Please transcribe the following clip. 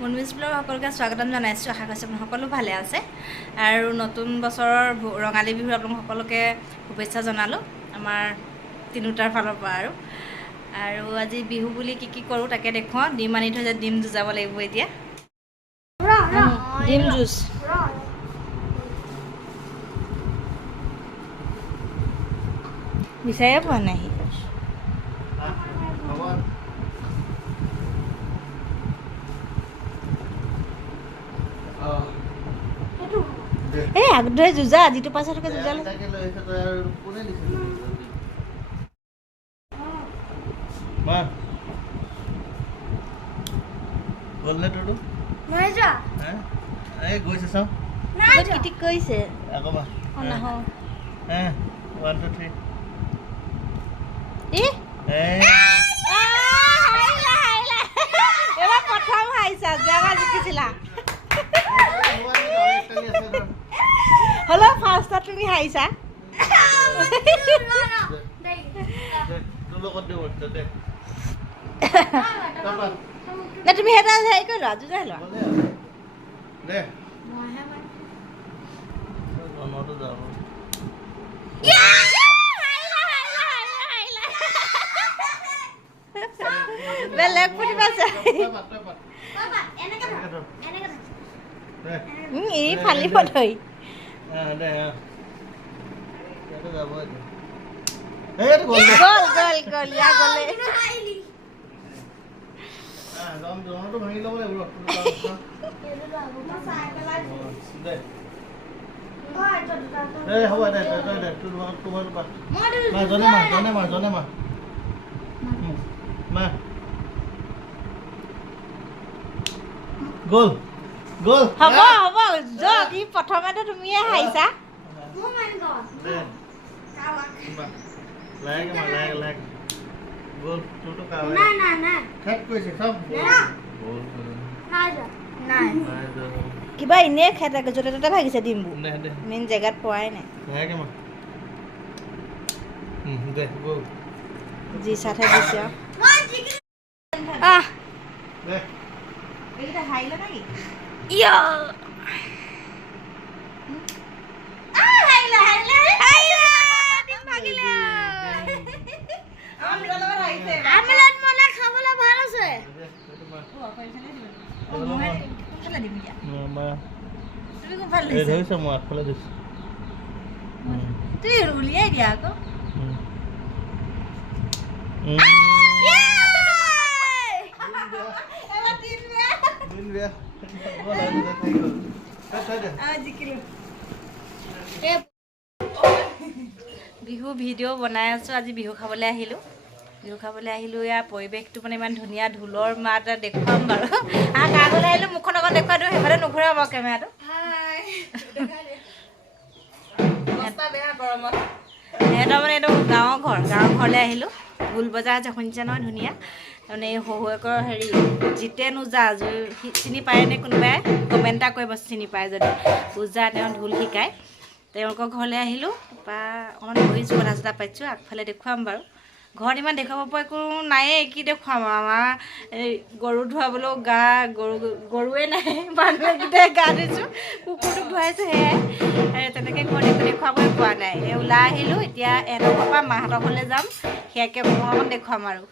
মুনমিজ ব্লগৰ সকলোকে স্বাগতম জনাইছোঁ। আশা কৰিছোঁ আপোনালোক সকলো ভালে আছে আৰু নতুন বছৰৰ ৰঙালী বিহুৰ আপোনালোক সকলোকে শুভেচ্ছা জনালোঁ আমাৰ তিনিওটাৰ ফালৰ পৰা। আৰু আজি বিহু বুলি কি কৰোঁ তাকে দেখুৱাওঁ। ডিম আনি থৈ যে ডিম যুঁজাব লাগিব এতিয়া। ডিম যুঁজ বিচাৰিয়ে পোৱা নাই। এই আগধৰে যুঁজা যিটো পাছত থাকে যুঁজালে কৈছে এবাৰ প্ৰথম হাৰিছা, যোৱাবাৰ জিকিছিলা। হ'লেও ফাৰ্ষ্টত তুমি হাৰিছা। তুমি এটা হেৰি কৰি লোৱা, যুঁজাই লোৱা। বেলেগ ফুটি পাইছে ই ফালি পথৈ গ'ল ইয়া গ'লে গ'ল গ'ল হ'ব হ'ব য'ত ই প্ৰথমতে তুমিয়ে হাৰিছা। কিবা এনেই খেতে য'তে ত'তে ভাগিছে ডিমবোৰ, মেইন জেগাত পৰাই নাই। যি চাটহে দিছে তুমি উলিয়াই দিয়া আকৌ। বিহু ভিডিঅ' বনাই আছোঁ। আজি বিহু খাবলৈ আহিলোঁ। ইয়াৰ পৰিৱেশটো মানে ইমান ধুনীয়া, ঢোলৰ মাত দেখুৱাম বাৰু। আগলৈ আহিলোঁ মুখখন অকণ দেখুৱাই দিওঁ, সেইফালে নুঘূৰাব কেমেৰাটো। সিহঁতৰ মানে এইটো গাঁৱৰ ঘৰলৈ আহিলোঁ। ঢোল বজাৰ আছে, শুনিছে নহয়, ধুনীয়া। তাৰমানে এই শহুৱেকৰ হেৰি জিতেন ওজা, চিনি পায়নে কোনোবাই? কমেণ্ট এটা কৰিব চিনি পায় যদি। ওজা তেওঁ ঢোল শিকায়। তেওঁলোকৰ ঘৰলৈ আহিলোঁ। তাৰপৰা অকণমান বহিছোঁ, কথা চথা পাতিছোঁ। আগফালে দেখুৱাম বাৰু। ঘৰত ইমান দেখুৱাব পৰা একো নায়েই, কি দেখুৱাম আৰু। আমাৰ এই গৰু ধুৱাবলৈও গৰুৱে নাই, মানুহকেইটাই গা ধুইছোঁ, কুকুৰটোক ধুৱাইছোঁ, সেয়াই। তেনেকৈ ঘৰত একো দেখুৱাবই পৰা নাই। ওলাই আহিলোঁ। এতিয়া এহঁতৰ পৰা মাহঁতৰ ঘৰলৈ যাম, সেয়াকে অকণমান দেখুৱাম আৰু।